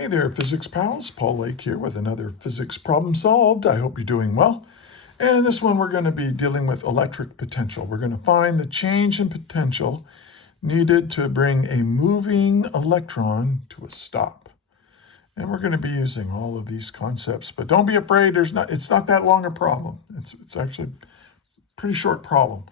Hey there, Physics Pals. Paul Lake here with another physics problem solved. I hope you're doing well. And in this one, we're going to be dealing with electric potential. We're going to find the change in potential needed to bring a moving electron to a stop. And we're going to be using all of these concepts, but don't be afraid. It's not that long a problem. It's actually a pretty short problem.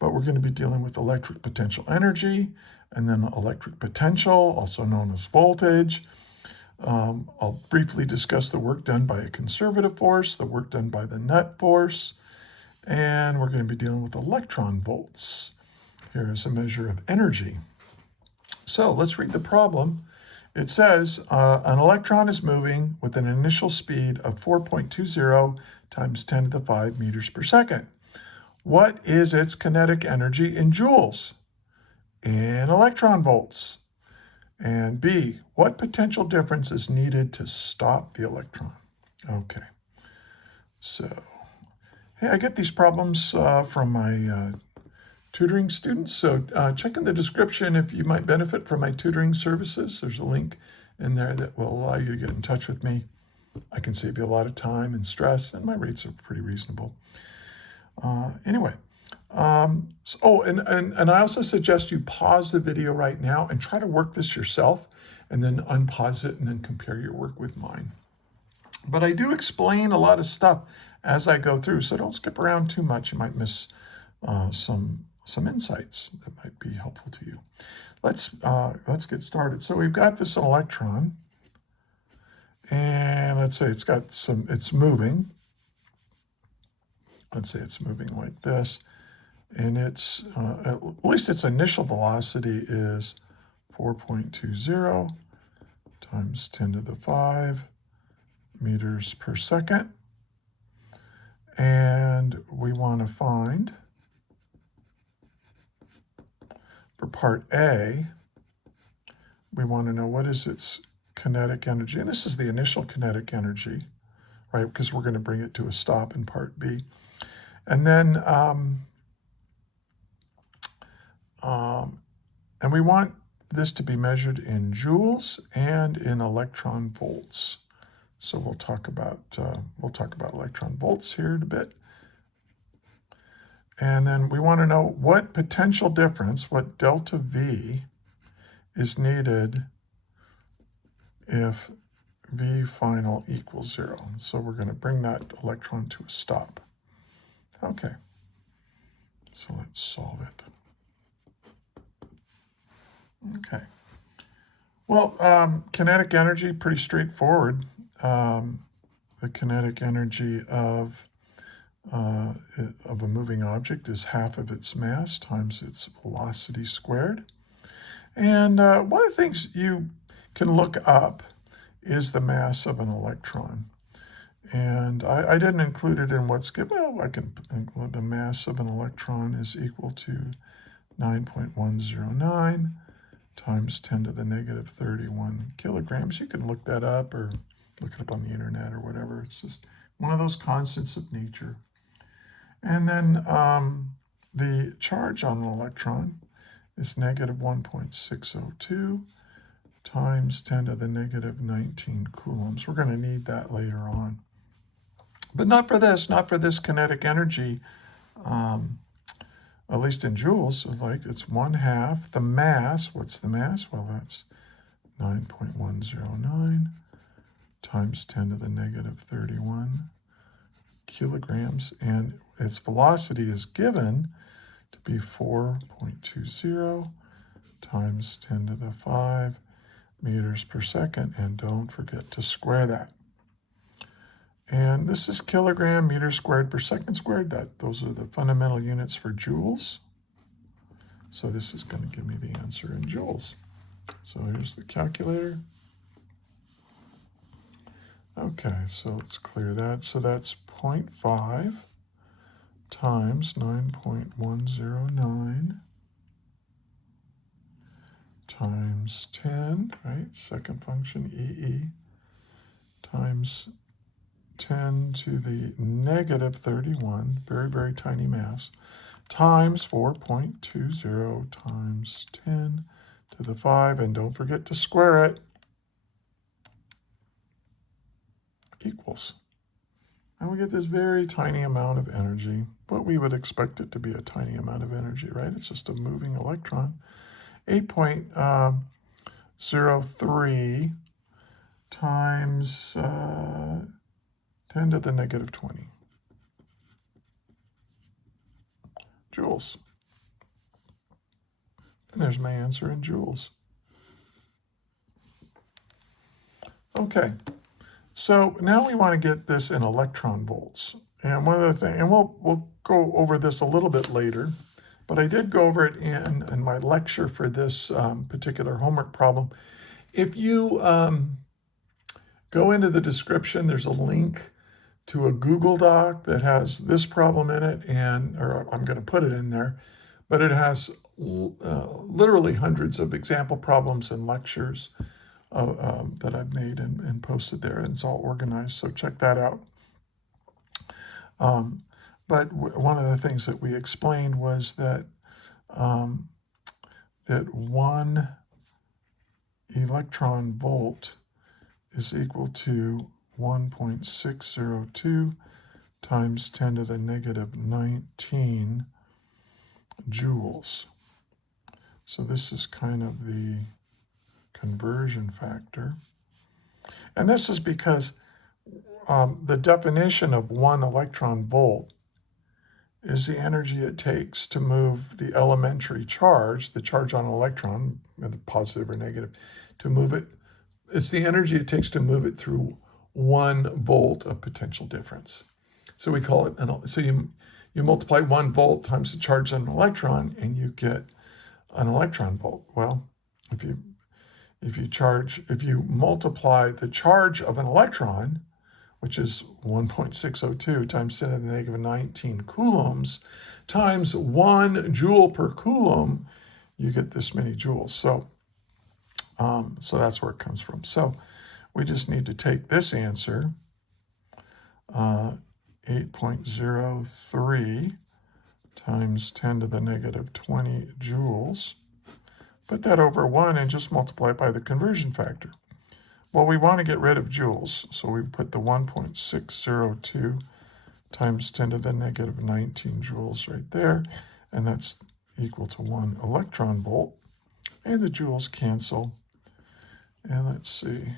But we're going to be dealing with electric potential energy, and then electric potential, also known as voltage. I'll briefly discuss the work done by a conservative force, the work done by the net force, and we're going to be dealing with electron volts. Here is a measure of energy. So let's read the problem. It says an electron is moving with an initial speed of 4.20 times 10 to the 5 meters per second. What is its kinetic energy in joules? In electron volts. And B, what potential difference is needed to stop the electron? Okay, so, hey, I get these problems from my tutoring students, so check in the description if you might benefit from my tutoring services. There's a link in there that will allow you to get in touch with me. I can save you a lot of time and stress, and my rates are pretty reasonable. Anyway. And I also suggest you pause the video right now and try to work this yourself, and then unpause it and then compare your work with mine. But I do explain a lot of stuff as I go through, so don't skip around too much. You might miss some insights that might be helpful to you. Let's get started. So we've got this electron, and let's say it's moving. Let's say it's moving like this. And it's, at least its initial velocity is 4.20 times 10 to the 5 meters per second. And we want to find, for part A, we want to know what is its kinetic energy. And this is the initial kinetic energy, right? Because we're going to bring it to a stop in part B. And then, and we want this to be measured in joules and in electron volts. So we'll talk about electron volts here in a bit. And then we want to know what potential difference, what delta V is needed if V final equals 0. So we're going to bring that electron to a stop. Okay, so let's solve it. Okay. Well, kinetic energy, pretty straightforward. The kinetic energy of a moving object is half of its mass times its velocity squared. And one of the things you can look up is the mass of an electron. And I didn't include it in what's given. Well, I can include the mass of an electron is equal to 9.109 times 10 to the negative 31 kilograms. You can look that up or look it up on the internet or whatever. It's just one of those constants of nature. And then the charge on an electron is negative 1.602 times 10 to the negative 19 coulombs. We're going to need that later on. But not for this kinetic energy, at least in joules. So like it's 1/2 the mass. What's the mass? Well, that's 9.109 times 10 to the negative 31 kilograms. And its velocity is given to be 4.20 times 10 to the 5 meters per second. And don't forget to square that. And this is kilogram meters squared per second squared. Those are the fundamental units for joules. So this is going to give me the answer in joules. So here's the calculator. Okay, so let's clear that. So that's 0.5 times 9.109 times 10, right? Second function, EE, times 10 to the negative 31, very, very tiny mass, times 4.20 times 10 to the 5, and don't forget to square it. equals. And we get this very tiny amount of energy, but we would expect it to be a tiny amount of energy, right? It's just a moving electron. 8.03 times 10 to the negative 20 joules. And there's my answer in joules. Okay, so now we want to get this in electron volts. And one of the things, and we'll go over this a little bit later, but I did go over it in my lecture for this particular homework problem. If you go into the description, there's a link to a Google Doc that has this problem in it, or I'm going to put it in there, but it has literally hundreds of example problems and lectures that I've made and posted there, and it's all organized, so check that out. But one of the things that we explained was that that 1 electron volt is equal to 1.602 times 10 to the negative 19 joules. So this is kind of the conversion factor. And this is because the definition of 1 electron volt is the energy it takes to move the elementary charge, the charge on an electron, whether positive or negative, to move it. It's the energy it takes to move it through 1 volt of potential difference. So we call it, so you multiply 1 volt times the charge on an electron and you get an electron volt. Well, if you multiply the charge of an electron, which is 1.602 times 10 to the negative 19 coulombs, times 1 joule per coulomb, you get this many joules. So that's where it comes from. So we just need to take this answer, 8.03 times 10 to the negative 20 joules, put that over 1 and just multiply it by the conversion factor. Well, we want to get rid of joules, so we put the 1.602 times 10 to the negative 19 joules right there, and that's equal to 1 electron volt. And the joules cancel. And let's see,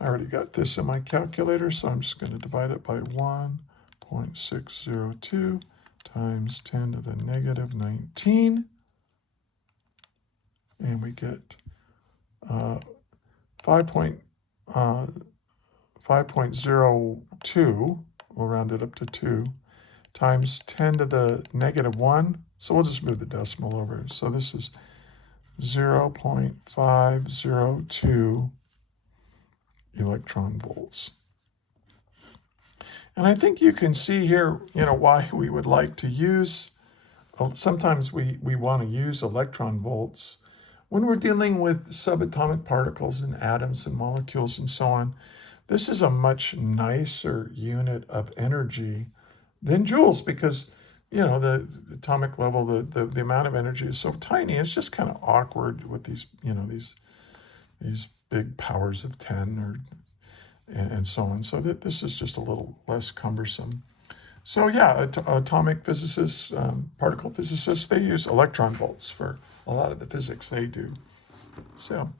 I already got this in my calculator, so I'm just going to divide it by 1.602 times 10 to the negative 19. And we get 5.02, we'll round it up to 2, times 10 to the negative 1. So we'll just move the decimal over. So this is 0.502 electron volts. And I think you can see here, why we would like to use, sometimes we want to use electron volts when we're dealing with subatomic particles and atoms and molecules and so on. This is a much nicer unit of energy than joules because, the atomic level, the amount of energy is so tiny. It's just kind of awkward with these, these big powers of 10 and so on. So that this is just a little less cumbersome. So yeah, atomic physicists, particle physicists, they use electron volts for a lot of the physics they do. So,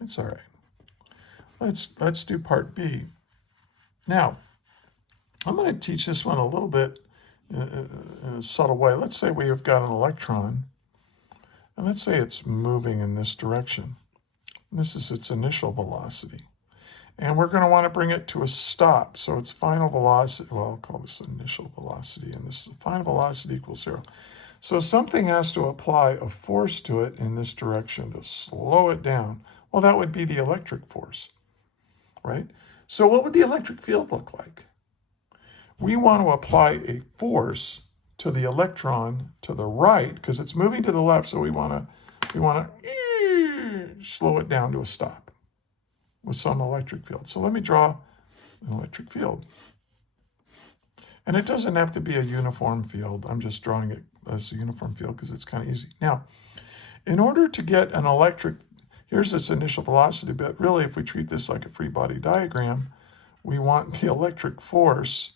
it's all right. Let's do part B. Now, I'm going to teach this one a little bit in a subtle way. Let's say we have got an electron, and let's say it's moving in this direction. This is its initial velocity. And we're going to want to bring it to a stop. So its final velocity, well, I'll call this initial velocity, and this is the final velocity equals 0. So something has to apply a force to it in this direction to slow it down. Well, that would be the electric force, right? So what would the electric field look like? We want to apply a force to the electron to the right because it's moving to the left. So we want to slow it down to a stop with some electric field. So let me draw an electric field. And it doesn't have to be a uniform field. I'm just drawing it as a uniform field because it's kind of easy. Now, in order to get an electric, here's its initial velocity, but really if we treat this like a free body diagram, we want the electric force,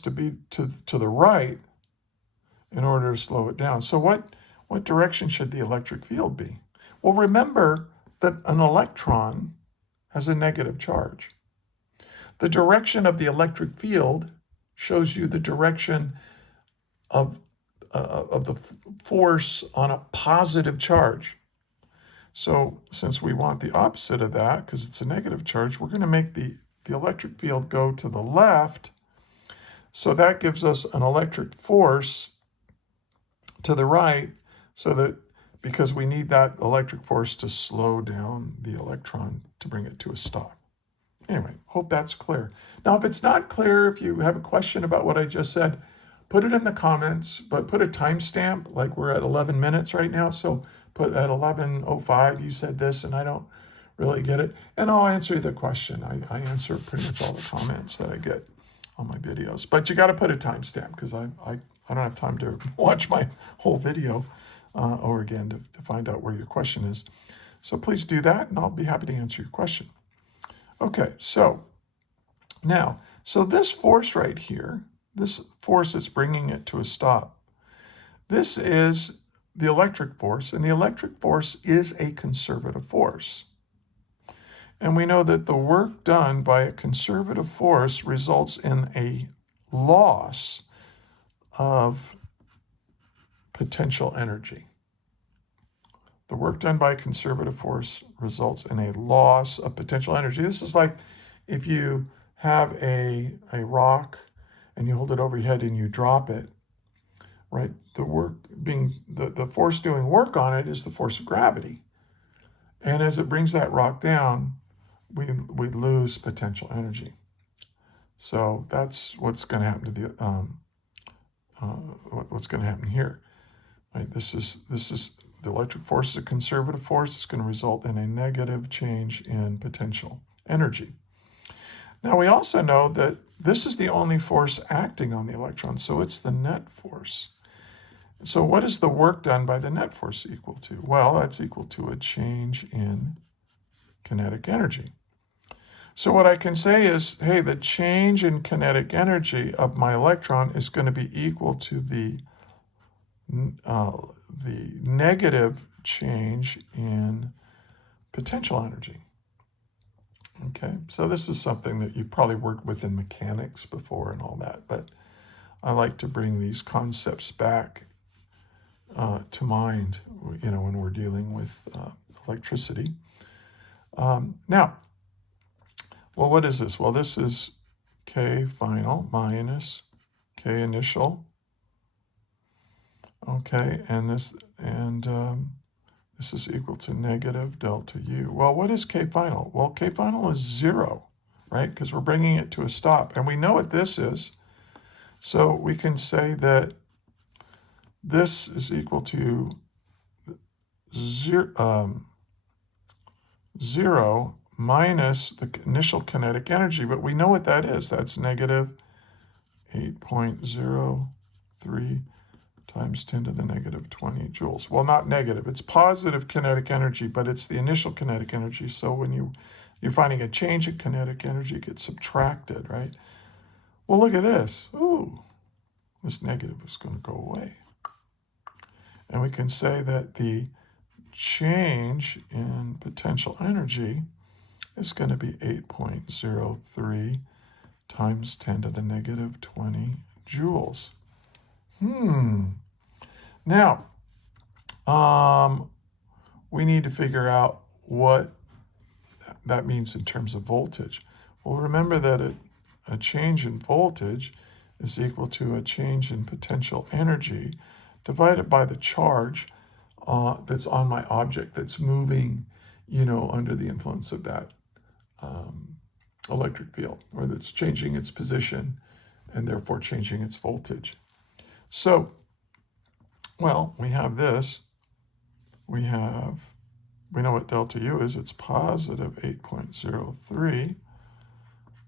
to be to the right in order to slow it down. So what direction should the electric field be? Well, remember that an electron has a negative charge. The direction of the electric field shows you the direction of the force on a positive charge. So since we want the opposite of that, because it's a negative charge, we're going to make the electric field go to the left. So that gives us an electric force to the right, so that because we need that electric force to slow down the electron to bring it to a stop. Anyway, hope that's clear. Now, if it's not clear, if you have a question about what I just said, put it in the comments, but put a timestamp, like we're at 11 minutes right now. So put at 11:05, you said this, and I don't really get it. And I'll answer the question. I answer pretty much all the comments that I get on my videos. But you got to put a timestamp, because I don't have time to watch my whole video over again to find out where your question is. So please do that, and I'll be happy to answer your question. Okay, so now, so this force right here, this force is bringing it to a stop. This is the electric force, and the electric force is a conservative force. And we know that the work done by a conservative force results in a loss of potential energy. The work done by a conservative force results in a loss of potential energy. This is like if you have a rock and you hold it over your head and you drop it, right? The force doing work on it is the force of gravity. And as it brings that rock down, we lose potential energy. So that's what's going to happen to the what's going to happen here. Right? This is the electric force is a conservative force. It's going to result in a negative change in potential energy. Now we also know that this is the only force acting on the electron, so it's the net force. So what is the work done by the net force equal to? Well, that's equal to a change in kinetic energy. So what I can say is, hey, the change in kinetic energy of my electron is going to be equal to the negative change in potential energy. Okay, so this is something that you've probably worked with in mechanics before and all that, but I like to bring these concepts back to mind, when we're dealing with electricity. Now, well, what is this? Well, this is K final minus K initial. Okay, and this is equal to negative delta U. Well, what is K final? Well, K final is 0, right? Because we're bringing it to a stop, and we know what this is. So we can say that this is equal to 0 minus the initial kinetic energy, but we know what that is. That's negative 8.03 times 10 to the negative 20 joules. Well, not negative. It's positive kinetic energy, but it's the initial kinetic energy. So when you're finding a change in kinetic energy, it gets subtracted, right? Well, look at this. Ooh, this negative is going to go away. And we can say that the change in potential energy is going to be 8.03 times 10 to the negative 20 joules. Now, we need to figure out what that means in terms of voltage. Well, remember that a change in voltage is equal to a change in potential energy divided by the charge that's on my object that's moving, under the influence of that electric field, or that's changing its position and therefore changing its voltage. So, well, we have this. We know what delta U is. It's positive 8.03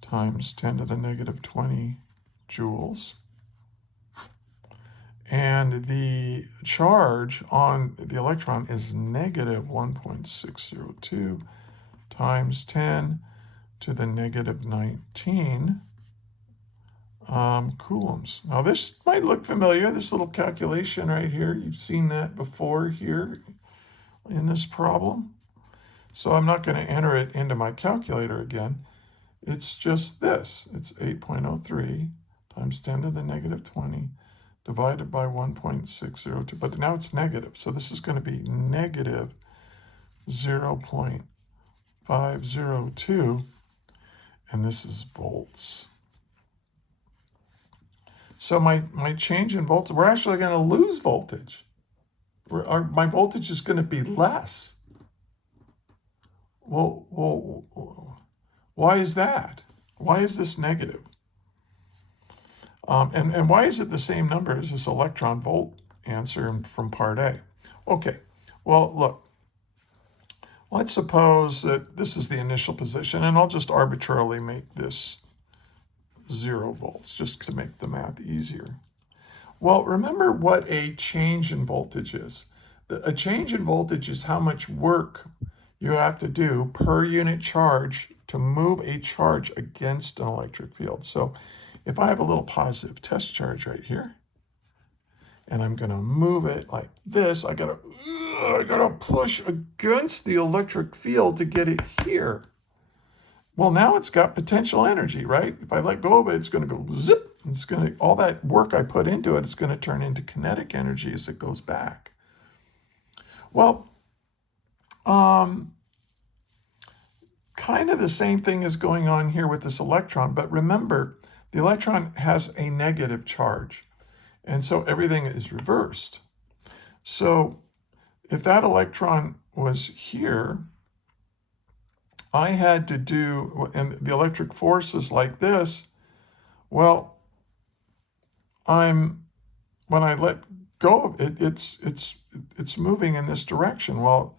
times 10 to the negative 20 joules. And the the charge on the electron is negative 1.602 times 10 to the negative 19 coulombs. Now this might look familiar, this little calculation right here. You've seen that before here in this problem. So I'm not going to enter it into my calculator again. It's just this. It's 8.03 times 10 to the negative 20 divided by 1.602. But now it's negative. So this is going to be negative 0.502. And this is volts. So my change in voltage, we're actually going to lose voltage. My voltage is going to be less. Well, why is that? Why is this negative? And why is it the same number as this electron volt answer from part A? Okay, well, look. Let's suppose that this is the initial position, and I'll just arbitrarily make this 0 volts, just to make the math easier. Well, remember what a change in voltage is. A change in voltage is how much work you have to do per unit charge to move a charge against an electric field. So if I have a little positive test charge right here, and I'm going to move it like this, I gotta push against the electric field to get it here. Well, now it's got potential energy, right? If I let go of it, it's going to go zip. It's going to, all that work I put into it is going to turn into kinetic energy as it goes back. Well, kind of the same thing is going on here with this electron, but remember, the electron has a negative charge, and so everything is reversed. So if that electron was here, I had to do, and the electric force is like this, well, when I let go of it, it's moving in this direction. Well,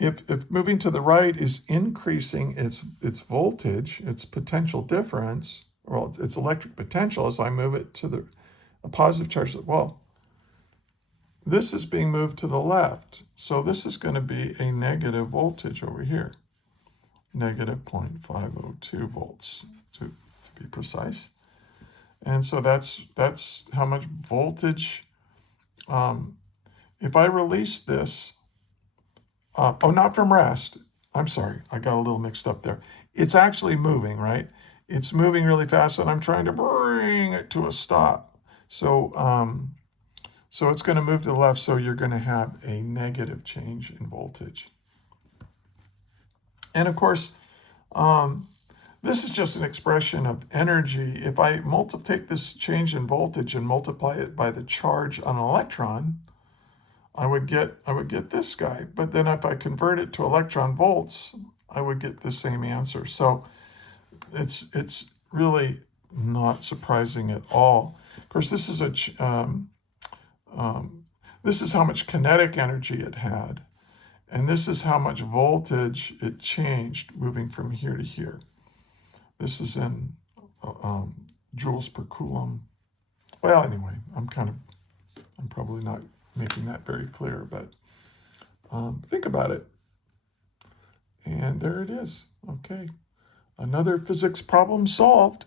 if moving to the right is increasing its voltage, its potential difference, or its electric potential as I move it to a positive charge, well, this is being moved to the left. So this is going to be a negative voltage over here. Negative 0.502 volts to be precise. And so that's how much voltage. If I release this, not from rest. I'm sorry, I got a little mixed up there. It's actually moving, right? It's moving really fast, and I'm trying to bring it to a stop. So it's going to move to the left, so you're going to have a negative change in voltage. And of course, this is just an expression of energy. If I take this change in voltage and multiply it by the charge on an electron, I would get this guy. But then if I convert it to electron volts, I would get the same answer. So it's really not surprising at all. Of course, this is this is how much kinetic energy it had. And this is how much voltage it changed moving from here to here. This is in joules per coulomb. Well, anyway, I'm probably not making that very clear, but think about it. And there it is. Okay, another physics problem solved.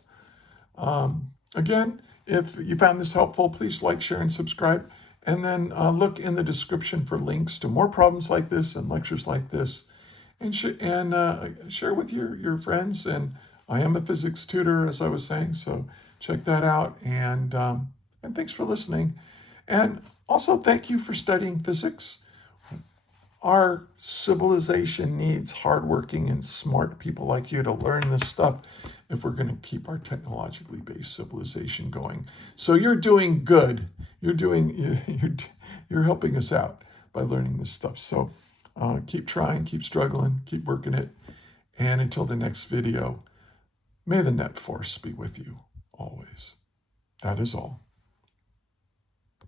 Again, if you found this helpful, please like, share, and subscribe. And then look in the description for links to more problems like this and lectures like this. And share with your friends. And I am a physics tutor, as I was saying, so check that out. And thanks for listening. And also, thank you for studying physics. Our civilization needs hardworking and smart people like you to learn this stuff if we're going to keep our technologically based civilization going. So you're doing good. You're helping us out by learning this stuff. So keep trying, keep struggling, keep working it. And until the next video, may the net force be with you always. That is all.